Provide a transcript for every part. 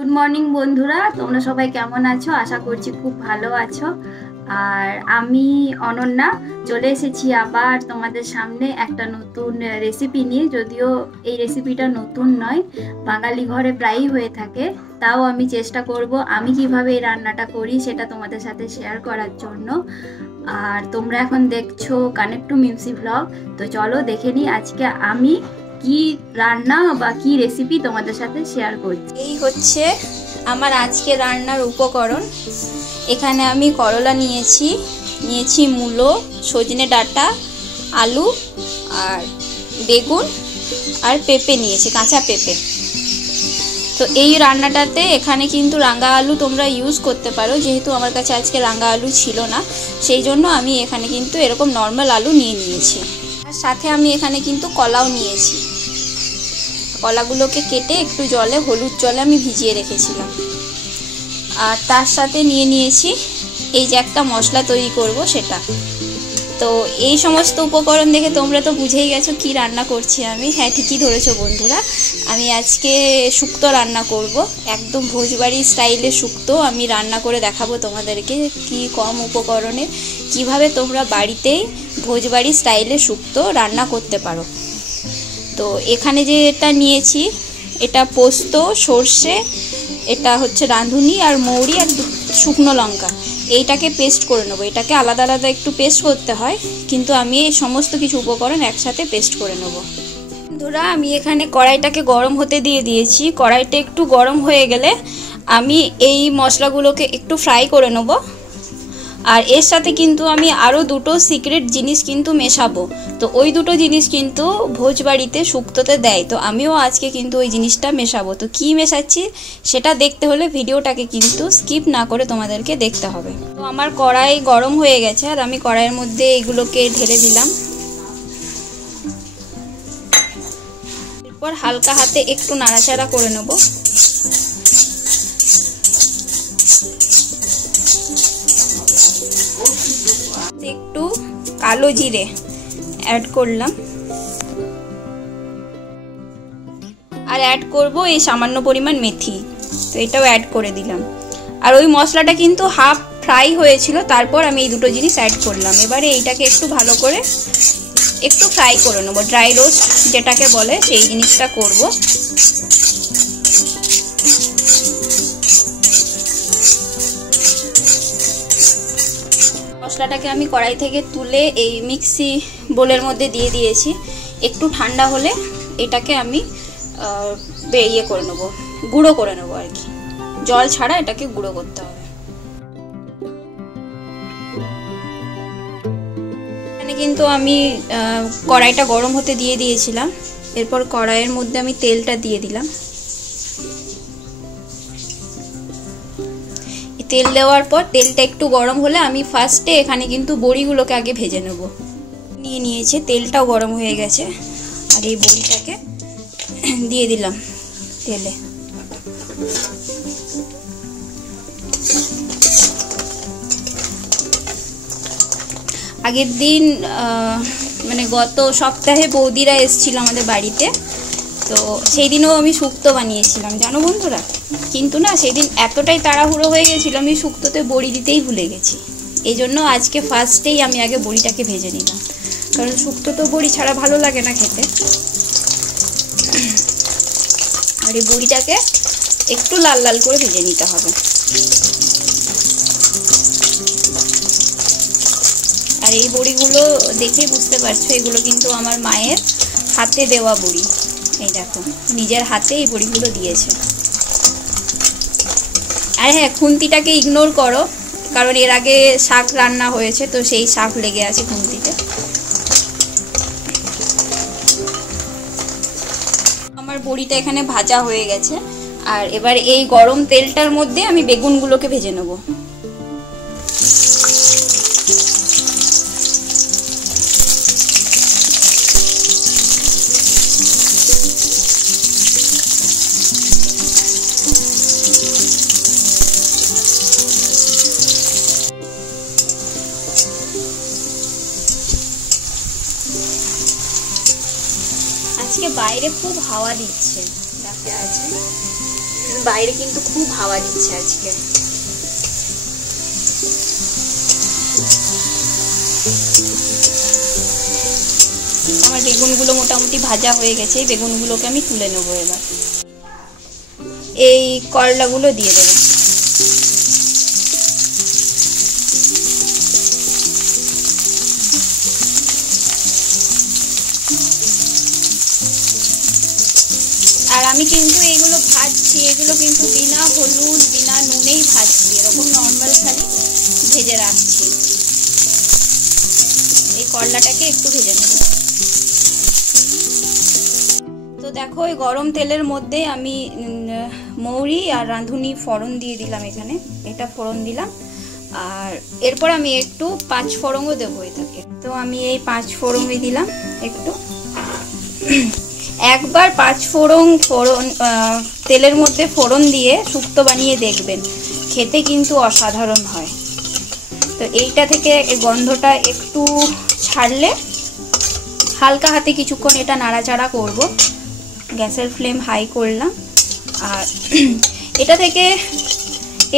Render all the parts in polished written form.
Good morning বন্ধুরা, তোমরা সবাই কেমন আছো? আশা করছি খুব ভালো আছো। আর আমি অনন্যা চলে এসেছি আবার তোমাদের সামনে একটা নতুন রেসিপি নিয়ে। যদিও এই রেসিপিটা নতুন নয়, বাঙালি ঘরে প্রায়ই হয়ে থাকে, তাও আমি চেষ্টা করব আমি কিভাবে এই রান্নাটা করি সেটা তোমাদের সাথে শেয়ার করার জন্য। আর তোমরা এখন দেখছো কানেক্ট টু মিমসি ব্লগ। তো চলো দেখে নিই আজকে আমি কি রান্না বা কি রেসিপি তোমাদের সাথে শেয়ার করছি। এই হচ্ছে আমার আজকে রান্নার উপকরণ। এখানে আমি করলা নিয়েছি মূলো, সজনে ডাঁটা, আলু আর বেগুন আর পেঁপে নিয়েছি, কাঁচা পেঁপে। তো এই রান্নাটাতে এখানে কিন্তু রাঙা আলু তোমরা ইউজ করতে পারো, যেহেতু আমার কাছে আজকে রাঙা আলু ছিল না, সেই জন্য আমি এখানে কিন্তু এরকম নর্মাল আলু নিয়েছি। আর সাথে আমি এখানে কিন্তু কলাও নিয়েছি। কলাগুলোকে কেটে একটু হলুদ জলে আমি ভিজিয়ে রেখেছিলাম। আর তার সাথে নিয়েছি এই যে একটা মশলা তৈরি করব সেটা। তো এই সমস্ত উপকরণ দেখে তোমরা তো বুঝেই গেছো কি রান্না করছি আমি। হ্যাঁ, ঠিকই ধরেছো বন্ধুরা, আমি আজকে শুক্তো রান্না করব। একদম ভোজবাড়ি স্টাইলে শুক্তো আমি রান্না করে দেখাবো তোমাদেরকে, কি কম উপকরণে কিভাবে তোমরা বাড়িতেই ভোজবাড়ি স্টাইলে শুক্তো রান্না করতে পারো। তো এখানে যে এটা নিয়েছি, এটা পোস্ত, সর্ষে, এটা হচ্ছে রাঁধুনি আর মৌরি আর শুকনো লঙ্কা, এইটাকে পেস্ট করে নেবো। এটাকে আলাদা আলাদা একটু পেস্ট করতে হয়, কিন্তু আমি এই সমস্ত কিছু উপকরণ একসাথে পেস্ট করে নেবো। বন্ধুরা, আমি এখানে কড়াইটাকে গরম হতে দিয়েছি। কড়াইটা একটু গরম হয়ে গেলে আমি এই মশলাগুলোকে একটু ফ্রাই করে নেবো। আর এর সাথে কিন্তু আমি আরও দুটো সিক্রেট জিনিস কিন্তু মেশাবো। তো ওই দুটো জিনিস কিন্তু ভোজবাড়িতে শুক্তোতে দেয়, তো আমিও আজকে কিন্তু ওই জিনিসটা মেশাবো। তো কি মেশাচ্ছি সেটা দেখতে হলে ভিডিওটাকে কিন্তু স্কিপ না করে তোমাদেরকে দেখতে হবে। তো আমার কড়াই গরম হয়ে গেছে, আর আমি কড়াইয়ের মধ্যে এগুলোকে ঢেলে দিলাম। এরপর হালকা হাতে একটু নাড়াচাড়া করে নেবো। একটু কালো জিরে অ্যাড করলাম, আর অ্যাড করব এই সামান্য পরিমাণ মেথি। তো এটাও অ্যাড করে দিলাম। আর ওই মশলাটা কিন্তু হাফ ফ্রাই হয়েছিল, তারপর আমি এই দুটো জিনিস অ্যাড করলাম। এবারে এইটাকে একটু ভালো করে একটু ফ্রাই করে নেবো, ড্রাই রোস্ট যেটাকে বলে সেই জিনিসটা করব। মশলাটাকে আমি কড়াই থেকে তুলে এই মিক্সি বোলের মধ্যে দিয়েছি। একটু ঠান্ডা হলে এটাকে আমি করে নেবো, গুঁড়ো করে নেবো আর কি। জল ছাড়া এটাকে গুঁড়ো করতে হবে। এখানে কিন্তু আমি কড়াইটা গরম হতে দিয়েছিলাম। এরপর কড়াইয়ের মধ্যে আমি তেলটা দিয়ে দিলাম। তেল দেওয়ার পর তেলটা একটু গরম হলে আমি ফার্স্টে এখানে কিন্তু বড়িগুলোকে আগে ভেজে নেব। নিয়েছে, তেলটাও গরম হয়ে গেছে, আর এই বড়িটাকে দিয়ে দিলাম তেলে। আগের দিন মানে গত সপ্তাহে বৌদিরা এসেছিল আমাদের বাড়িতে, তো সেই দিনও আমি শুক্তো বানিয়েছিলাম জানো বন্ধুরা। কিন্তু না, সেই দিন এতটাই তাড়াহুড়ো হয়ে গেছিলো, আমি শুক্তোতে বড়ি দিতেই ভুলে গেছি। এই জন্য আজকে ফার্স্টেই আমি আগে বড়িটাকে ভেজে নিলাম, কারণ শুক্তো তো বড়ি ছাড়া ভালো লাগে না খেতে। আর এই বড়িটাকে একটু লাল লাল করে ভেজে নিতে হবে। আর এই বড়িগুলো দেখে বুঝতে পারছো, এগুলো কিন্তু আমার মায়ের হাতে দেওয়া বড়ি। এই দেখো, নিজের হাতে এই বড়িগুলো দিয়েছে। আর হ্যাঁ, খুন্তিটাকে ইগনোর করো, কারণ এর আগে শাক রান্না হয়েছে, তো সেই শাক লেগে আছে খুন্তিতে। আমার বড়িটা এখানে ভাজা হয়ে গেছে, আর এবার এই গরম তেলটার মধ্যে আমি বেগুনগুলোকে ভেজে নেব। আজকে বাইরে খুব হাওয়া দিচ্ছে, দেখতে আছে বাইরে কিন্তু খুব হাওয়া দিচ্ছে আজকে। আমার বেগুনগুলো মোটামুটি ভাজা হয়ে গেছে, বেগুনগুলোকে আমি তুলে নেবো। এবার এই করলাগুলো দিয়ে দেবো। আর আমি কিন্তু এইগুলো ভাজছি, এগুলো কিন্তু বিনা হলুদ বিনা নুনেই ভাজছি, এরকম নর্মাল খালি ভেজে রাখছি। এই করলাটাকে একটু ভেজে নেব। তো দেখো এই গরম তেলের মধ্যে আমি মৌরি আর রাঁধুনি ফোড়ন দিয়ে দিলাম। এখানে এটা ফোড়ন দিলাম, আর এরপর আমি একটু 5 ফোড়নও দেবো এটাকে। তো আমি এই 5 ফোড়নই দিলাম একটু। একবার 5 ফোড়ন তেলের মধ্যে ফোড়ন দিয়ে শুক্তো বানিয়ে দেখবেন, খেতে কিন্তু অসাধারণ হয়। তো এইটা থেকে গন্ধটা একটু ছাড়লে হালকা হাতে কিছুক্ষণ এটা নাড়াচাড়া করব। গ্যাসের ফ্লেম হাই করলাম, আর এটা থেকে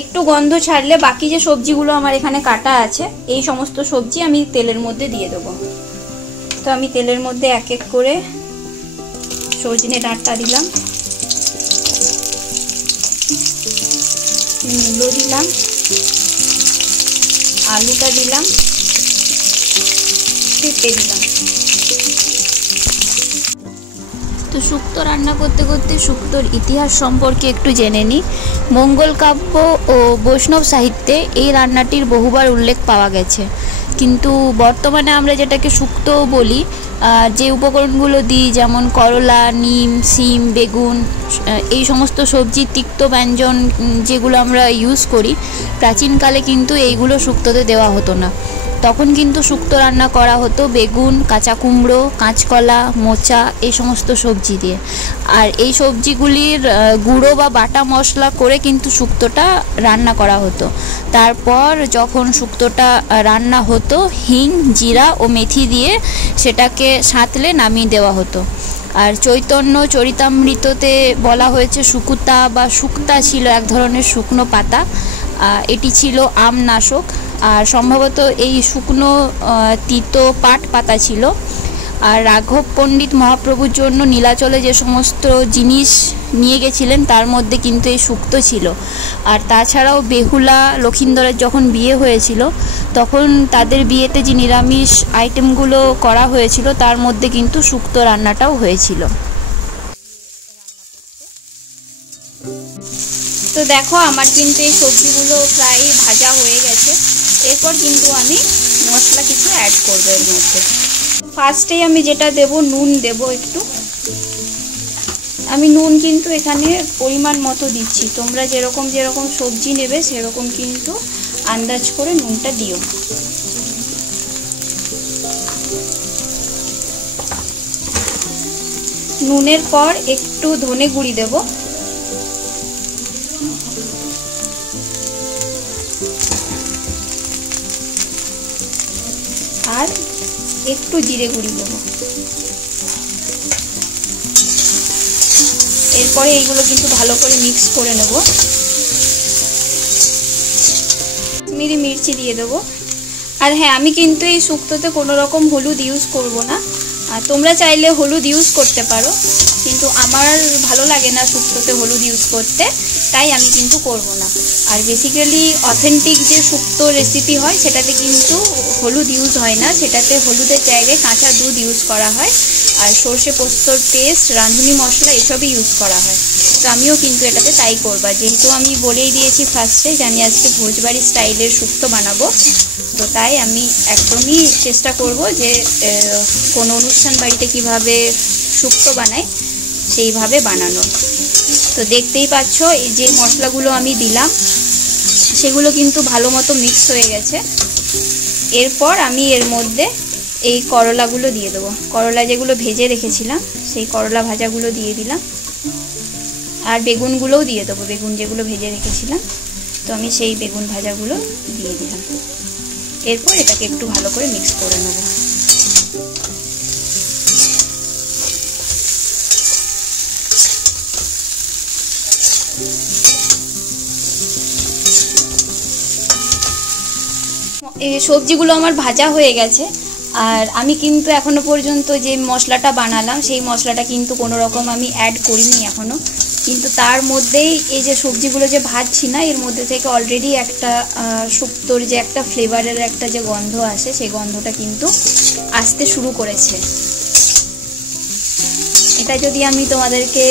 একটু গন্ধ ছাড়লে বাকি যে সবজিগুলো আমার এখানে কাটা আছে, এই সমস্ত সবজি আমি তেলের মধ্যে দিয়ে দেবো। তো আমি তেলের মধ্যে এক এক করে সজনে ডাঁটা দিলাম, মূলো দিলাম, আলুটা দিলাম, পেঁপে দিলাম। তো শুক্তো রান্না করতে করতে শুক্তোর ইতিহাস সম্পর্কে একটু জেনে নিই। মঙ্গল কাব্য ও বৈষ্ণব সাহিত্যে এই রান্নাটির বহুবার উল্লেখ পাওয়া গেছে, কিন্তু বর্তমানে আমরা যেটাকে শুক্তো বলি, যে উপকরণগুলো দিই যেমন করলা, নিম, শিম, বেগুন, এই সমস্ত সবজির তিক্ত ব্যঞ্জন যেগুলো আমরা ইউজ করি, প্রাচীনকালে কিন্তু এইগুলো শুক্তোতে দেওয়া হতো না। তখন কিন্তু শুক্তো রান্না করা হতো বেগুন, কাঁচা কুমড়ো, কাঁচকলা, মোচা, এই সমস্ত সবজি দিয়ে। আর এই সবজিগুলির গুঁড়ো বা বাটা মশলা করে কিন্তু শুক্তোটা রান্না করা হতো। তারপর যখন শুক্তোটা রান্না হতো, হিং, জিরা ও মেথি দিয়ে সেটাকে সাঁতলে নামিয়ে দেওয়া হতো। আর চৈতন্য চরিতামৃততে বলা হয়েছে শুকুতা বা শুক্তা ছিল এক ধরনের শুকনো পাতা, এটি ছিল আমনাশক। আর সম্ভবত এই শুকনো তিতো পাট পাতা ছিল। আর রাঘব পণ্ডিত মহাপ্রভুর জন্য নীলাচলে যে সমস্ত জিনিস নিয়ে গেছিলেন তার মধ্যে কিন্তু এই শুক্তো ছিল। আর তাছাড়াও বেহুলা লক্ষিন্দরের যখন বিয়ে হয়েছিল, তখন তাদের বিয়েতে যে নিরামিষ আইটেমগুলো করা হয়েছিল তার মধ্যে কিন্তু শুক্তো রান্নাটাও হয়েছিল। তো দেখো আমার কিন্তু এই সবজিগুলো প্রায় ভাজা হয়ে গেছে। এরপর কিন্তু আমি মশলা কিছু অ্যাড করবো এর মধ্যে। ফার্স্টেই আমি যেটা দেব, নুন দেব একটু। আমি নুন কিন্তু এখানে পরিমাণ মতো দিচ্ছি, তোমরা যেরকম যেরকম সবজি নেবে সেরকম কিন্তু আন্দাজ করে নুনটা দিও। নুনের পর একটু ধনে গুঁড়ি দেব, আর একটু জিরে গুঁড়ি দেবো। এরপরে এইগুলো কিন্তু ভালো করে মিক্স করে নেব। কাশ্মীরি মির্চি দিয়ে দেবো। আর হ্যাঁ, আমি কিন্তু এই শুক্তোতে কোনো রকম হলুদ ইউজ করব না। আর তোমরা চাইলে হলুদ ইউজ করতে পারো, কিন্তু আমার ভালো লাগে না শুক্তোতে হলুদ ইউজ করতে, তাই আমি কিন্তু করব না। আর বেসিক্যালি অথেন্টিক যে শুক্তো রেসিপি হয় সেটাতে কিন্তু হলুদ ইউজ হয় না, সেটাতে হলুদের জায়গায় কাঁচা দুধ ইউজ করা হয়, আর সর্ষে পোস্তর পেস্ট, রাঁধুনি মশলা এসবই ইউজ করা হয়। তো আমিও কিন্তু এটাতে তাই করব, যেহেতু আমি বলেই দিয়েছি ফার্স্টে যে আমি আজকে ভোজবাড়ি স্টাইলের শুক্তো বানাবো। তো তাই আমি একদমই চেষ্টা করব যে কোনো অনুষ্ঠান বাড়িতে কিভাবে শুক্তো বানায় সেইভাবে বানানো। তো দেখতেই পাচ্ছ এই যে মশলাগুলো আমি দিলাম সেগুলো কিন্তু ভালো মতো মিক্স হয়ে গেছে। এরপর আমি এর মধ্যে এই করলাগুলো দিয়ে দেবো। করলা যেগুলো ভেজে রেখেছিলাম সেই করলা ভাজাগুলো দিয়ে দিলাম, আর বেগুনগুলোও দিয়ে দেবো, বেগুন যেগুলো ভেজে রেখেছিলাম। তো আমি সেই বেগুন ভাজাগুলো দিয়ে দিলাম। এরপর এটাকে একটু ভালো করে মিক্স করে নেব। সবজিগুলো আমার ভাজা হয়ে গেছে। আর আমি কিন্তু এখনো পর্যন্ত যে মশলাটা বানালাম সেই মশলাটা কিন্তু কোনো রকম আমি অ্যাড করিনি এখনও, কিন্তু তার মধ্যেই এই যে সবজিগুলো যে ভাজছি না এর মধ্যে থেকে অলরেডি একটা শুক্তোর যে একটা ফ্লেভারের একটা যে গন্ধ আসে সেই গন্ধটা কিন্তু আসতে শুরু করেছে। এটা যদি আমি তোমাদেরকে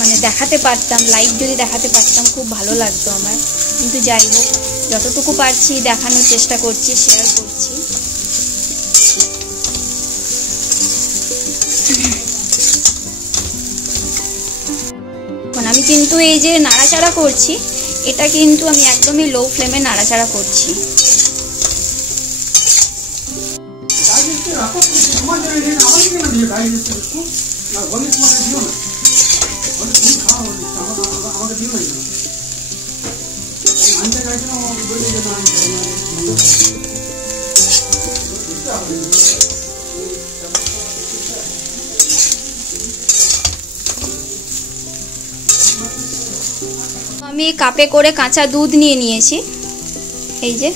মানে দেখাতে পারতাম, লাইভ যদি দেখাতে পারতাম খুব ভালো লাগতো আমার, কিন্তু যাই হোক যতটুকু পারছি দেখানোর চেষ্টা করছি, শেয়ার করছি। আমি কিন্তু এই যে নাড়াচাড়া করছি এটা কিন্তু আমি একদমই লো ফ্লেমে নাড়াচাড়া করছি। আমি কাপে করে কাঁচা দুধ নিয়ে নিয়েছি, এই যে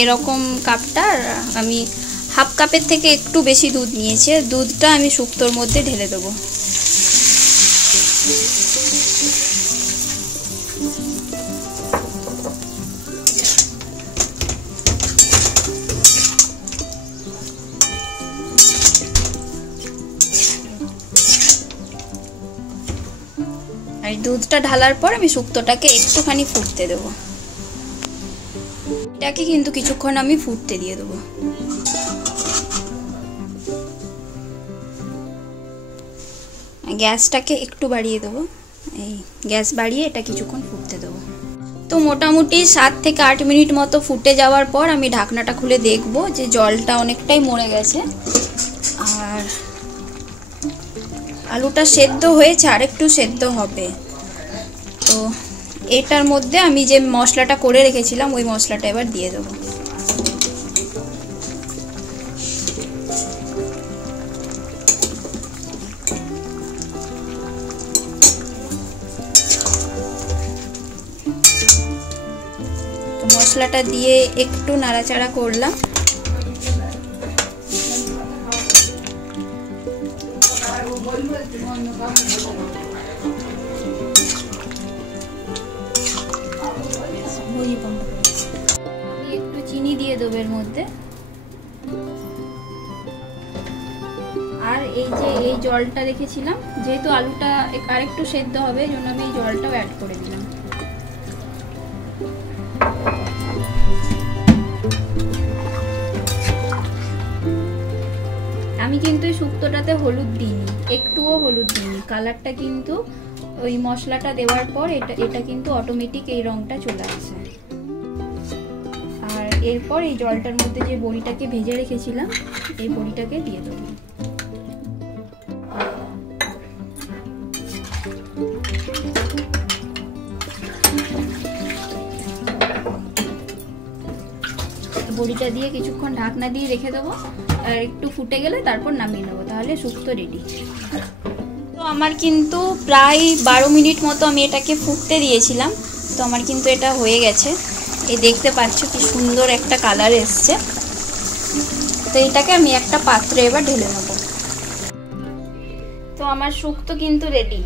এরকম কাপটা আমি হাফ কাপের থেকে একটু বেশি দুধ নিয়েছি। দুধটা আমি শুক্তোর মধ্যে ঢেলে দেবো। আর দুধটা ঢালার পর আমি শুক্তোটাকে একটুখানি ফুটতে দেবো। এটাকে কিন্তু কিছুক্ষণ আমি ফুটতে দিয়ে দেবো। গ্যাসটাকে একটু বাড়িয়ে দেবো, এই গ্যাস বাড়িয়ে এটা কিছুক্ষণ ফুটতে দেবো। তো মোটামুটি 7 থেকে 8 মিনিট মতো ফুটে যাওয়ার পর আমি ঢাকনাটা খুলে দেখব যে জলটা অনেকটাই মরে গেছে আর আলুটা সেদ্ধ হয়েছে, আর একটু সেদ্ধ হবে। তো এটার মধ্যে আমি যে মশলাটা করে রেখেছিলাম ওই মশলাটা এবার দিয়ে দেবো। তো মশলাটা দিয়ে একটু নাড়াচাড়া করলাম। একটু চিনি দিয়ে দেবো এর মধ্যে। আর এই যে এই জলটা রেখেছিলাম, যেহেতু আলুটা আরেকটু সেদ্ধ হবে এই জন্য আমি এই জলটাও অ্যাড করে দিলাম। আমি কিন্তু এই শুক্তোটাতে হলুদ দিইনি, একটুও হলুদ দিইনি। কালারটা কিন্তু ওই মশলাটা দেওয়ার পর এটা কিন্তু অটোমেটিক এই রংটা চলে আসে। আর এরপর এই জলটার মধ্যে যে বড়িটাকে ভেজে রেখেছিলাম এই বড়িটাকে দিয়ে দেবো। বড়িটা দিয়ে কিছুক্ষণ ঢাকনা দিয়ে রেখে দেবো, আর একটু ফুটে গেলে তারপর নামিয়ে নেবো, তাহলে শুক্তো রেডি। তো আমার কিন্তু প্রায় 12 মিনিট মতো আমি এটাকে ফুটতে দিয়েছিলাম। তো আমার কিন্তু এটা হয়ে গেছে, এই দেখতে পাচ্ছ কি সুন্দর একটা কালার এসছে। তো এটাকে আমি একটা পাত্রে এবার ঢেলে নেব। তো আমার শুক্তো কিন্তু রেডি।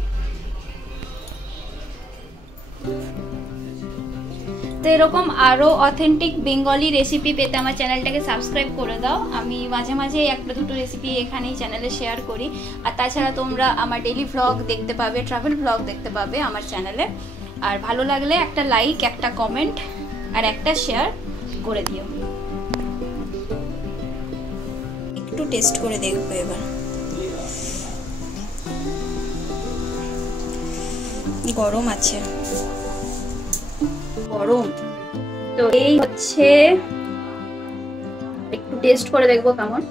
তো এরকম আরও অথেন্টিক বেঙ্গলি রেসিপি পেতে আমার চ্যানেলটাকে সাবস্ক্রাইব করে দাও। আমি মাঝে মাঝে একটা দুটো রেসিপি এখানেই চ্যানেলে শেয়ার করি। আর তাছাড়া তোমরা আমার ডেইলি ভ্লগ দেখতে পাবে, ট্রাভেল ভ্লগ দেখতে পাবে আমার চ্যানেলে। আর ভালো লাগলে একটা লাইক, একটা কমেন্ট আর একটা শেয়ার করে দিও। একটু টেস্ট করে দেখবো এবার। গরম আছে, গরম। তো এই হচ্ছে, একটু টেস্ট করে দেখবো কেমন।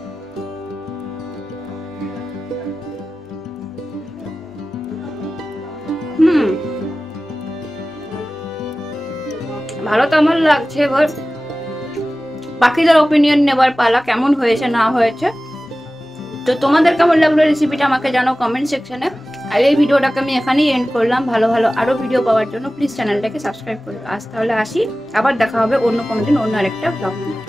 ভালো তো আমার লাগছে। এবার বাকিদের ওপিনিয়ন নেবার পালা, কেমন হয়েছে না হয়েছে। তো তোমাদের কেমন লাগলো রেসিপিটা আমাকে জানাও কমেন্ট সেকশনে। আর এই ভিডিওটাকে আমি এখানেই এন্ড করলাম। ভালো ভালো আরো ভিডিও পাওয়ার জন্য প্লিজ চ্যানেলটাকে সাবস্ক্রাইব করো। আজ তাহলে আসি, আবার দেখা হবে অন্য কোনো দিন অন্য আরেকটা ব্লগ নিয়ে।